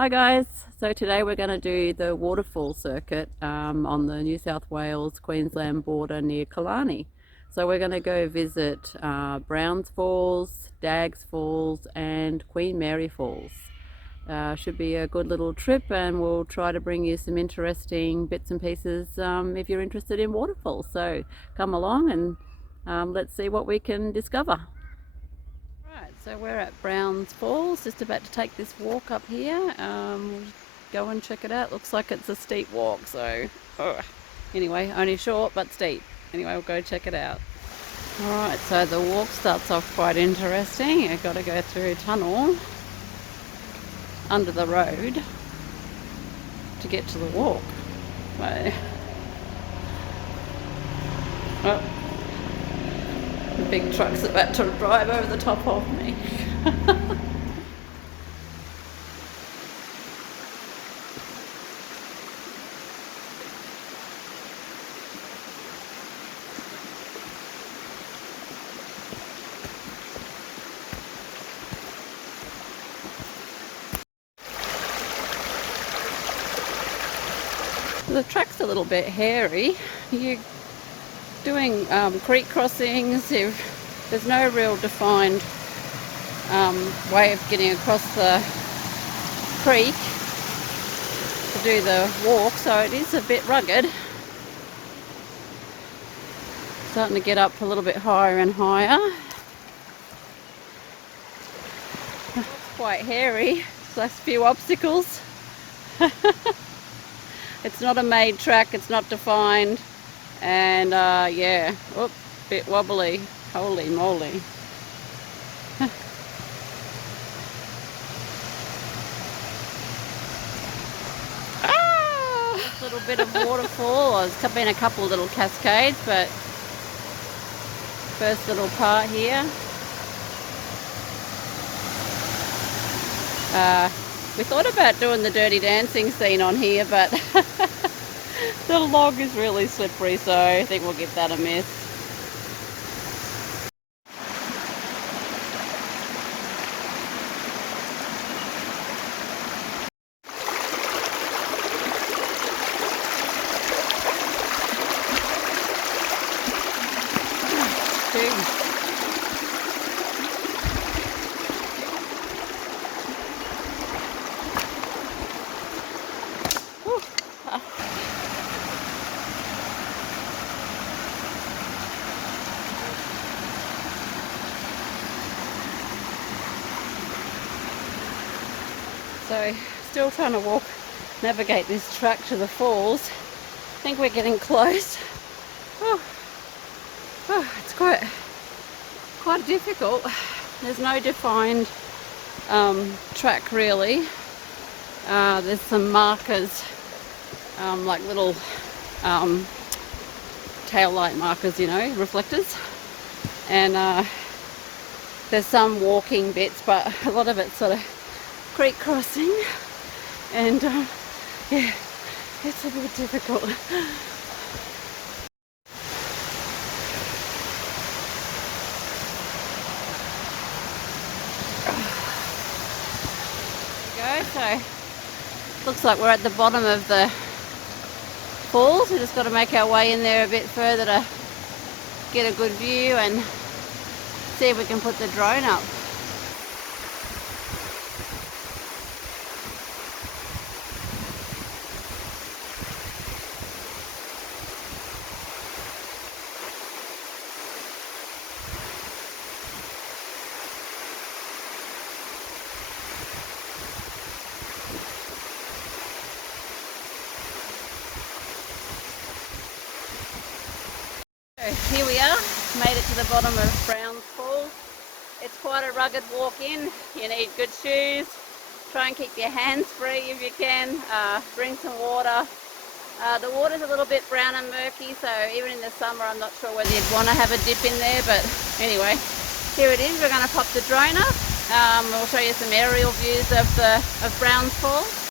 Hi guys, so today we're going to do the waterfall circuit on the New South Wales Queensland border near Killarney. So we're going to go visit Browns Falls, Daggs Falls and Queen Mary Falls. Should be a good little trip, and we'll try to bring you some interesting bits and pieces if you're interested in waterfalls. So come along and let's see what we can discover. Right, so we're at Browns Falls, just about to take this walk up here. We'll go and check it out. Looks like it's a steep walk, so anyway, only short but steep. Anyway, we'll go check it out. Alright, so the walk starts off quite interesting. You've got to go through a tunnel under the road to get to the walk. So, oh, the big truck's about to drive over the top of me. The track's a little bit hairy. You're doing creek crossings. There's no real defined way of getting across the creek to do the walk, so it is a bit rugged. Starting to get up a little bit higher and higher. It's quite hairy. There's a few obstacles. It's not a made track, it's not defined, and yeah, a bit wobbly. Holy moly. Ah! A little bit of waterfall. There's been a couple of little cascades, but first little part here. We thought about doing the Dirty Dancing scene on here, but the log is really slippery, so I think we'll give that a miss. So still trying to navigate this track to the falls. I think we're getting close. It's quite difficult. There's no defined track really. There's some markers, like little tail light markers, reflectors, and there's some walking bits, but a lot of it's sort of creek crossing, and yeah, it's a bit difficult. There we go. So looks like we're at the bottom of the falls. We just got to make our way in there a bit further to get a good view and see if we can put the drone up. Here we are, made it to the bottom of Browns Falls. It's quite a rugged walk in. You need good shoes. Try and keep your hands free if you can. Bring some water. The water's a little bit brown and murky, so even in the summer I'm not sure whether you'd want to have a dip in there, but anyway, here it is. We're going to pop the drone up. We'll show you some aerial views of Browns Falls.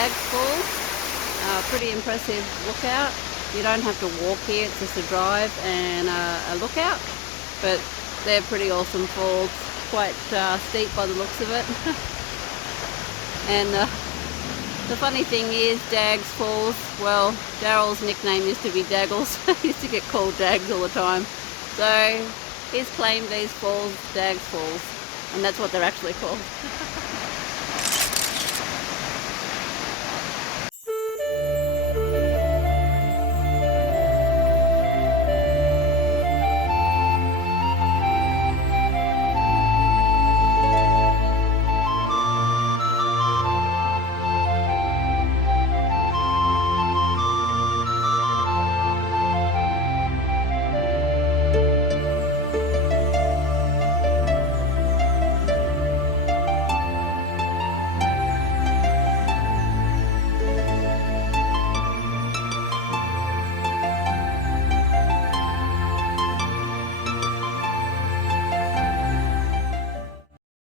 Daggs Falls. Pretty impressive lookout. You don't have to walk here, it's just a drive and a lookout, but they're pretty awesome falls, quite steep by the looks of it. And the funny thing is, Daggs Falls, well, Daryl's nickname used to be Daggles. He used to get called Dags all the time, so he's claimed these falls Daggs Falls, and that's what they're actually called.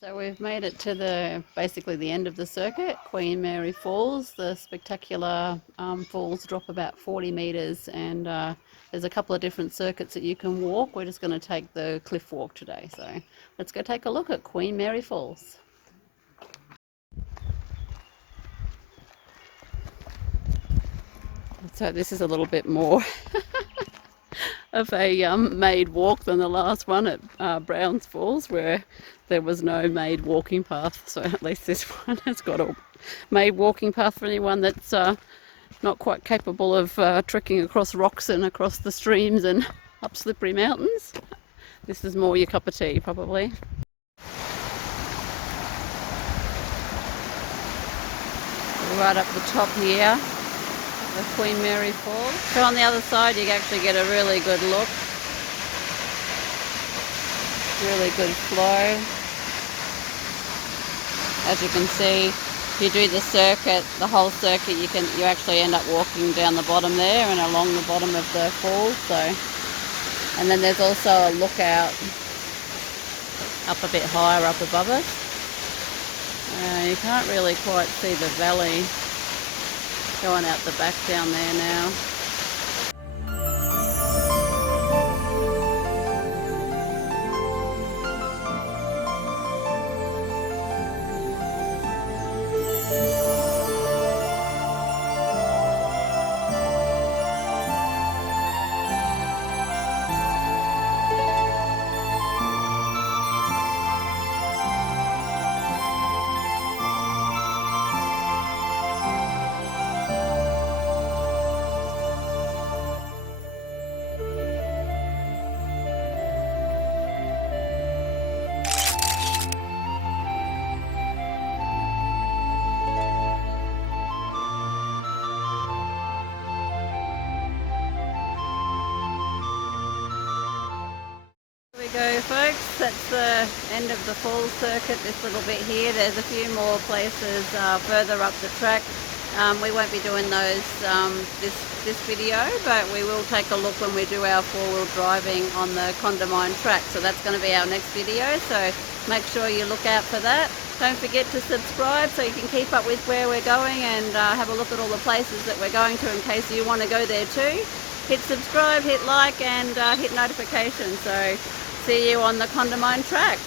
So we've made it to basically the end of the circuit, Queen Mary Falls. The spectacular falls drop about 40 metres, and there's a couple of different circuits that you can walk. We're just going to take the cliff walk today, so let's go take a look at Queen Mary Falls. So this is a little bit more of a made walk than the last one at Browns Falls, where there was no made walking path. So at least this one has got a made walking path for anyone that's not quite capable of trekking across rocks and across the streams and up slippery mountains. This is more your cup of tea, probably. Right up the top here of Queen Mary Falls. So on the other side you can actually get a really good look. Really good flow. As you can see, if you do the circuit, the whole circuit, you actually end up walking down the bottom there and along the bottom of the falls. So, and then there's also a lookout up a bit higher up above us. You can't really quite see the valley going out the back down there now. There we go, folks, that's the end of the falls circuit. This little bit here, there's a few more places further up the track. We won't be doing those this video, but we will take a look when we do our four-wheel driving on the Condamine track. So that's going to be our next video, so make sure you look out for that. Don't forget to subscribe so you can keep up with where we're going and have a look at all the places that we're going to in case you want to go there too. Hit subscribe, hit like and hit notifications. So see you on the Condamine track.